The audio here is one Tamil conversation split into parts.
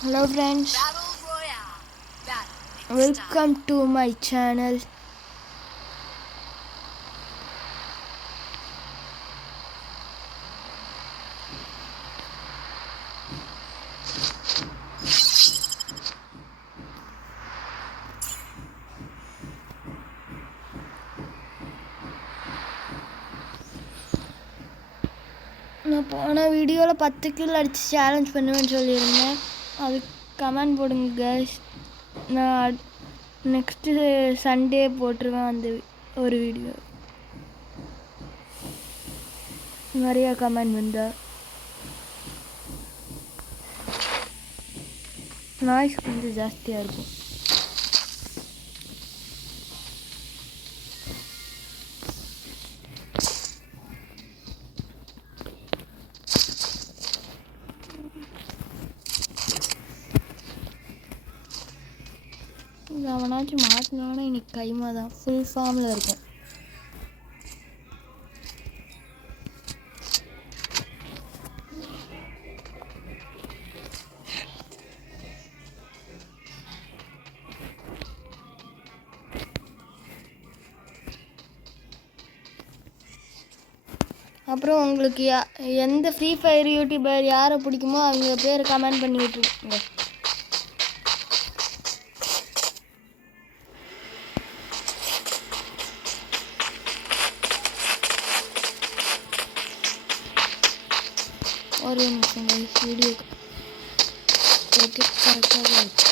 Hello friends, welcome to my channel. நான் போன வீடியோவில் 10 கில் அடித்து சேலஞ்ச் பண்ணுவேன்னு சொல்லியிருந்தேன். அதுக்கு கமெண்ட் போடுங்க கைஸ். நான் நெக்ஸ்ட்டு சண்டே போட்டுருவேன் அந்த ஒரு வீடியோ. நிறையா கமெண்ட் வந்தா நாய்ஸ் கொஞ்சம் ஜாஸ்தியாக இருக்கும். அவனாச்சும் மாட்டினானா இன்னைக்கு கைமா தான் ஃபுல் ஃபார்மில் இருக்கும். அப்புறம் உங்களுக்கு எந்த ஃப்ரீ ஃபயர் யூடியூபர் யாரை பிடிக்குமோ அவங்க பேர் கமெண்ட் பண்ணி விட்டுருங்க. ஒரு நிமிஷம் வீடியோ கரெக்டாக இருக்கு.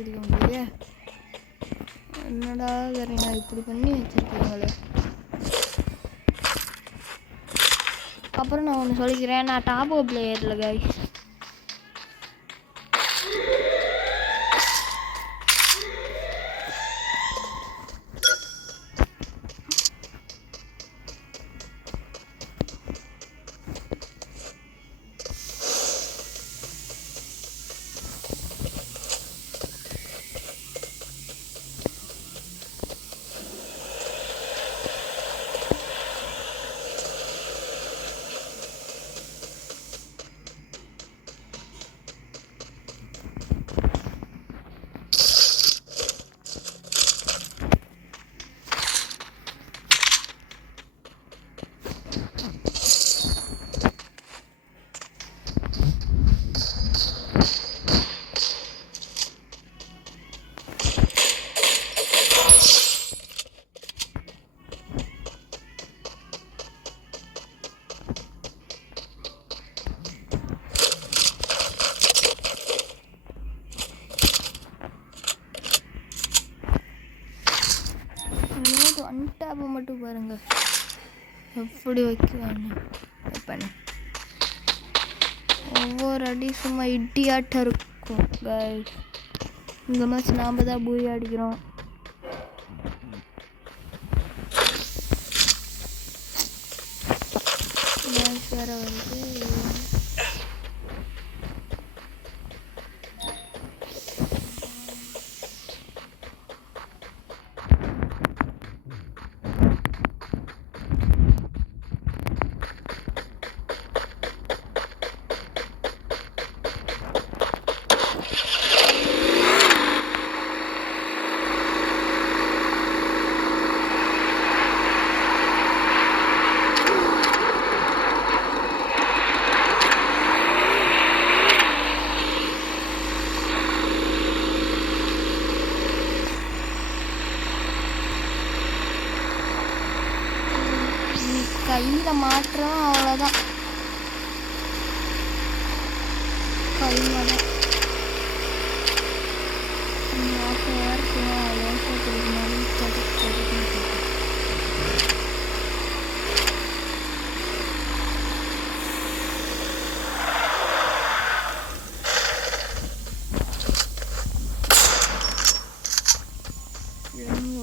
இருக்க முடியல. என்னடா கரீனா இப்படி பண்ணி வச்சிருக்கீங்களே. அப்புறம் நான் ஒன்று சொல்லிக்கிறேன், நான் டாப் அப் பிளேயரில் கைஸ். அன்டாப்பை மட்டும் பாருங்க எப்படி வைக்குவான்னு. பண்ணு ஒவ்வொரு அடி சும்மா இடியாட்டம் இருக்கும் கைஸ். இந்த மாதிரி நாம் தான் பூரி அடிக்கிறோம். வேற வந்து கையில் மாட்டுறோம் அவ்வளோதான். கையில் தான்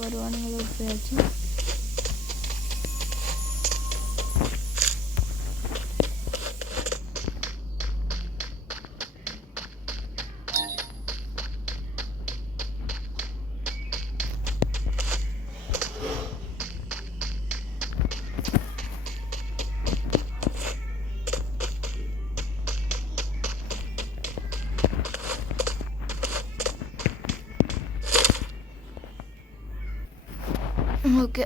வருவானுங்களோ போயாச்சு. ஓகே,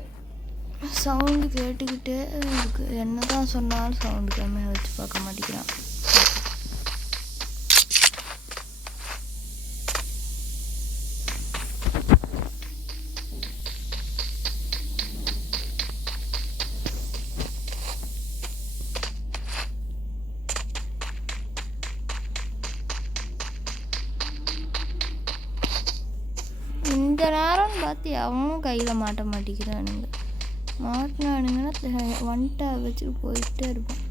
சவுண்டு கேட்டுக்கிட்டே இருக்கு. என்ன தான் சொன்னாலும் சவுண்டு கம்மியாக வச்சு பார்க்க மாட்டேங்கிறான். இந்த நேரம்னு பார்த்து அவனும் கையில் மாட்ட மாட்டேங்கிறானுங்க. மாட்டினானுங்கன்னா வந்துட்டா வச்சுட்டு போயிட்டே இருப்பான்.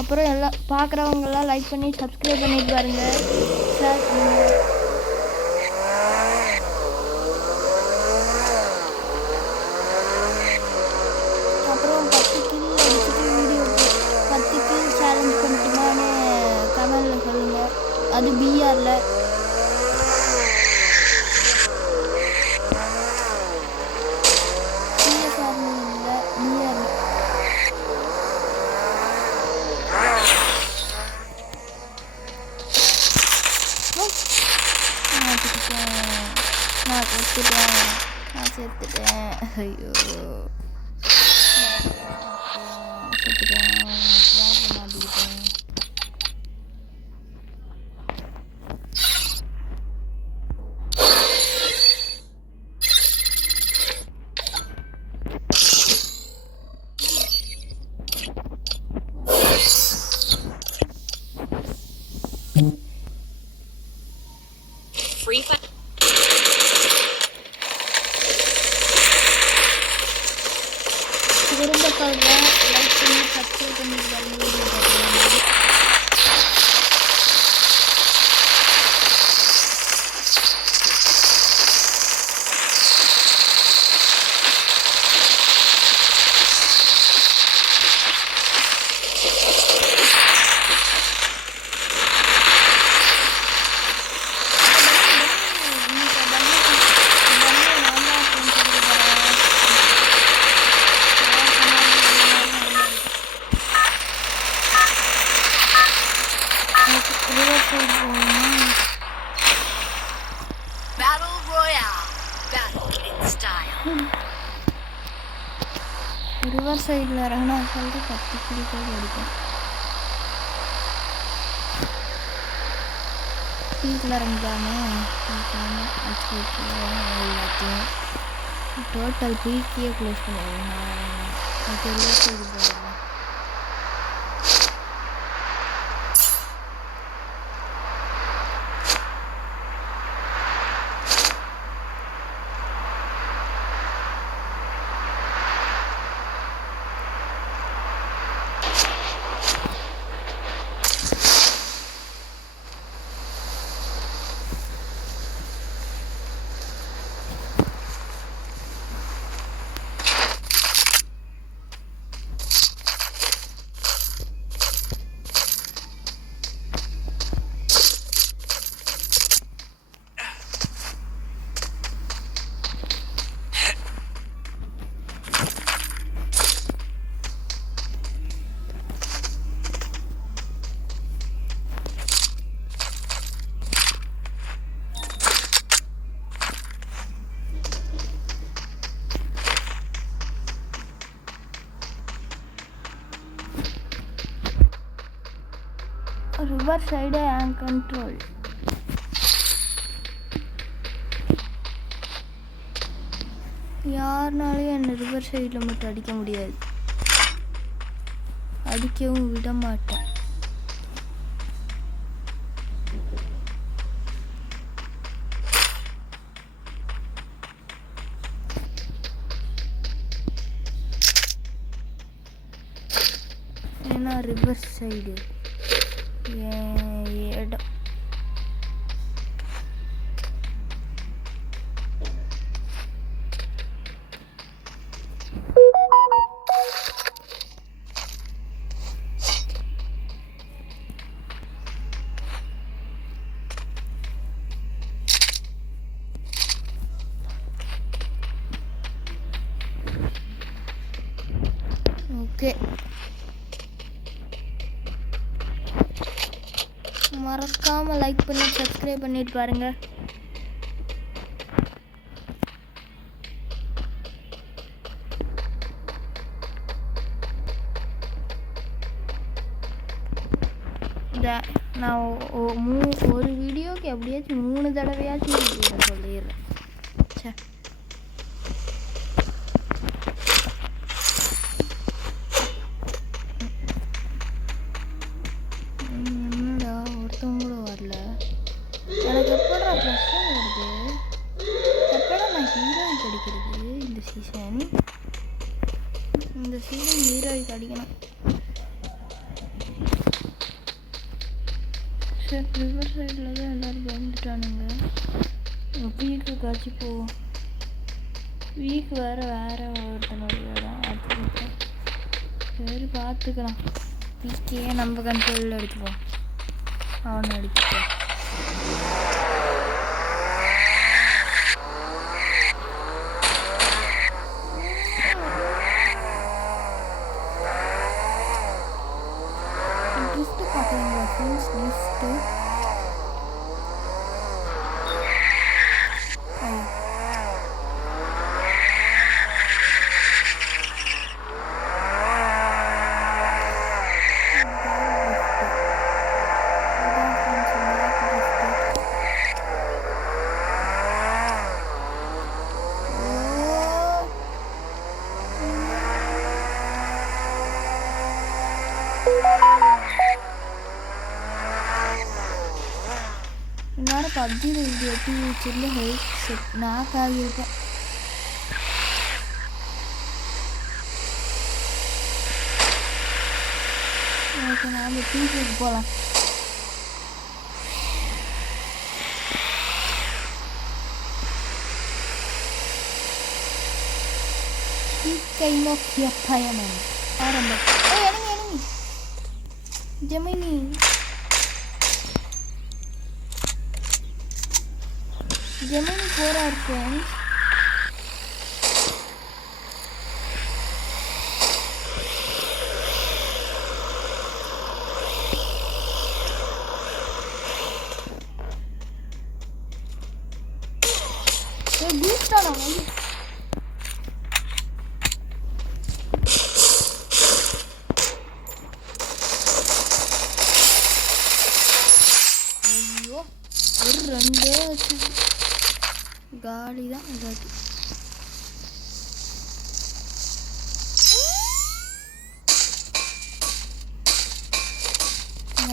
அப்புறம் எல்லாம் பார்க்குறவங்கெல்லாம் லைக் பண்ணி சப்ஸ்கிரைப் பண்ணிட்டு பாருங்க, ஷேர் பண்ணுங்க. அப்புறம் 10 கில் அடிச்சுட்டு வீடியோ 10 கில் சேலஞ்ச் பண்ணிட்டுமான்னு கமெண்டில் சொல்லுங்கள். அது பிஆரில். நான் செத்துட்டேன். ஐயோ செத்துட்டேன். மாட்டிக்கிட்டேன். விரும்பப்படுறேன். லைக் பண்ணி சப்ஸ்கிரைப் பண்ணி பாருங்க. வீடியோ பார்க்குறேன். ரிவர் சைடில் இறங்கினா சொல்லிட்டு 10 கிலோக்கள் அடிக்கும். பீக்கில் இறங்கிட்டாங்க. எல்லாத்தையும் டோட்டல் பீக்கியே க்ளோஸ் பண்ணுவேன். ரிவர் சைடு போகிறேன். River side and control. யாருனாலையும் என்னை ரிவர் சைடில் மட்டும் அடிக்க முடியாது, அடிக்கவும் விட மாட்டேன். ஏன்னா ரிவர் சைடு இடம். ஓகே, மறக்காம லைக் பண்ணி சப்ஸ்கிரைப் பண்ணிட்டு பாருங்க. நான் ஒரு வீடியோக்கு எப்படியாச்சும் 3 தடவையாச்சும் சொல்லிடுறேன். சே, என்னடா ஒருத்தவங்க கூட வரல. எனக்கு எப்படா ப்ளஸ் வருது, எப்படா நான் ஹீரோய்க்கு அடிக்கிறது. இந்த சீசன் ஹீரோய்க்கு அடிக்கணும். சரி, ரிவர் சைடில் தான் எல்லோரும் பயந்துட்டானுங்க. வீக்கு காய்ச்சி போவோம். வீக் வேறு ஒருத்தனுடைய தான், அது சரி பார்த்துக்கலாம். வீக்கே நம்ம கண்ட்ரோலில் எடுத்துப்போம், அவனை அடிச்சுப்போம். லிஸ்ட்டு பார்க்குறீங்களா ஃப்ரெண்ட்ஸ்? லிஸ்ட்டு எல்லாரும் பப்ஜியில் வீடியோ ஃபியூச்சரில் ஹெல்த் செட் நாக் ஆகியிருக்கேன். ஓகே, நான் பீச்சுக்கு போகலாம். கை நோக்கிய பயணம் ஆரம்பம். எனி ஜெமினி போகிறார் ஃப்ரெண்ட்ஸ். பீஸ்டானா ஐயோ, ஒரு 2 வச்சு காலி தான் இதாச்சு.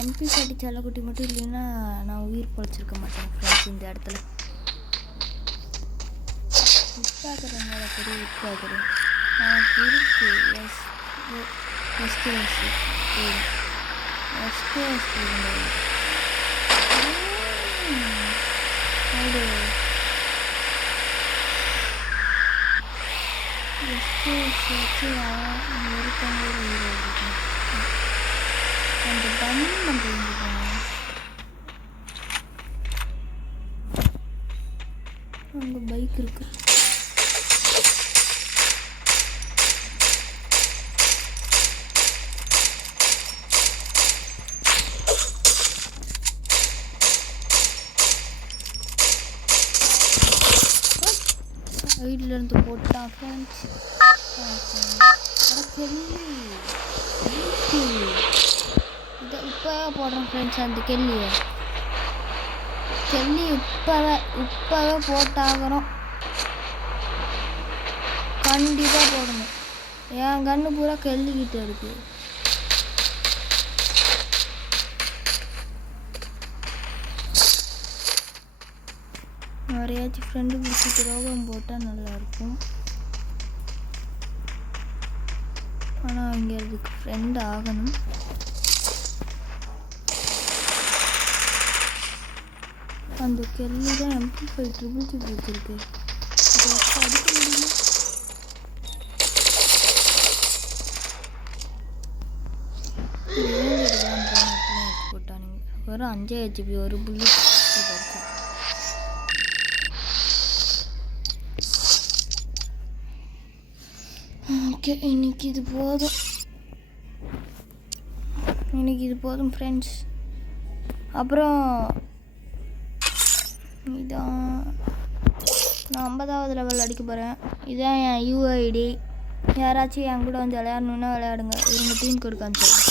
எம்பி சாட்டி செல்லக்குட்டி மட்டும் இல்லைன்னா நான் உயிர் பொழைச்சிருக்க மாட்டேன் ஃப்ரெண்ட்ஸ். இந்த இடத்துல உட்காக்குறேங்க, பெரிய உட்காக்குறேன் எனக்கு இருக்கு. அந்த பண்ணி அங்கே பைக் இருக்கு. சைட்லேருந்து போட்டான் ஃப்ரெண்ட்ஸ். இதை இப்போ இப்போவே போடுறேன் ஃப்ரெண்ட்ஸ் அந்த கெல்லி இப்போவே போட்டாகிறோம். கண்டிப்பாக போடணும். என் கண்ணு பூரா கெல்லிக்கிட்டு இருக்கு. நிறையாச்சும் ஃப்ரெண்டு பிடிச்சிட்டு ரோகம் போட்டால் நல்லாயிருக்கும். ஆனால் இங்கே அதுக்கு ஃப்ரெண்ட் ஆகணும். அந்த கெல்லி தான் MP5 ட்ரிபிள் வச்சுருக்கு. அடிக்க முடியல. போட்டானுங்க ஒரு 5 HP ஒரு புல்லட். ஓகே, இன்னைக்கு இது போதும் ஃப்ரெண்ட்ஸ். அப்புறம் இதான் நான் 50வது லெவல் அடிக்க போகிறேன். இதான் என் UID. யாராச்சும் என் கூட வந்து விளையாடணுன்னா விளையாடுங்க. இவங்க டீம் கோடு காமிச்சிடுறேன்.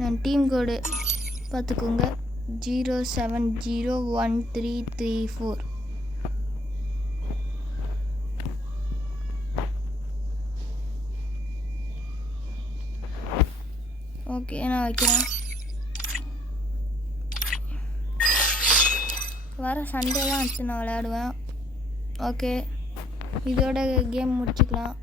நான் டீம் கோடு பார்த்துக்கோங்க. 0701334. ஓகே, நான் வைக்கிறேன். வர சண்டே தான் வச்சு நான் விளையாடுவேன். ஓகே, இதோட கேம் முடிச்சுக்கலாம்.